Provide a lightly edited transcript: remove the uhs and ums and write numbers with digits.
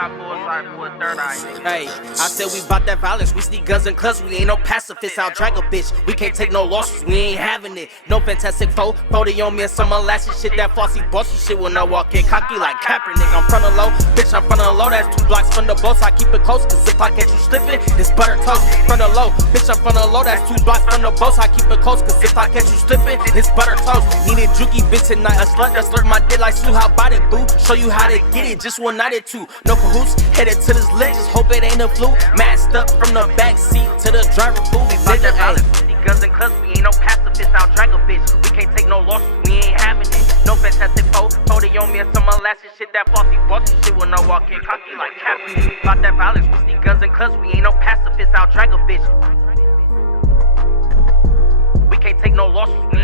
shot bullseye, pull a third eye. Hey, I said we bout that violence. We sneak guns and clubs. We ain't no pacifists. I'll drag a bitch. We can't take no losses. We ain't having it. No Fantastic Four. 40 on me and some molasses shit. That flossy bossy shit will not walk in. Cocky like Kaepernick. I'm front of low. Bitch, I'm front of low. That's 2 blocks from the boss. I keep it close. Cause if I catch you slipping, it's butter toast. Front of low. Bitch, I'm front of low. That's 2 blocks from the boss. I keep it close. Cause if I catch you slipping, it's butter toast. Needed juki bitch tonight. A slut that slurp my dick like Sue. How about it, boo? Show you how to get it. Just one night or two. No cahoots. Headed to this lick. Just hope it ain't a fluke. Masked up from the back seat to the driver booth. Bout that violence, we sneak guns and clubs. We ain't no pacifists. I'll drag a bitch. We can't take no losses. We ain't having it. No Fantastic Four. 40 on me and some molasses shit. That flossy bossy shit will not walk in. Cocky like Kaepernick. Bout that violence, we sneak guns and clubs. We ain't no pacifists. I'll drag a bitch. We can't take no losses. We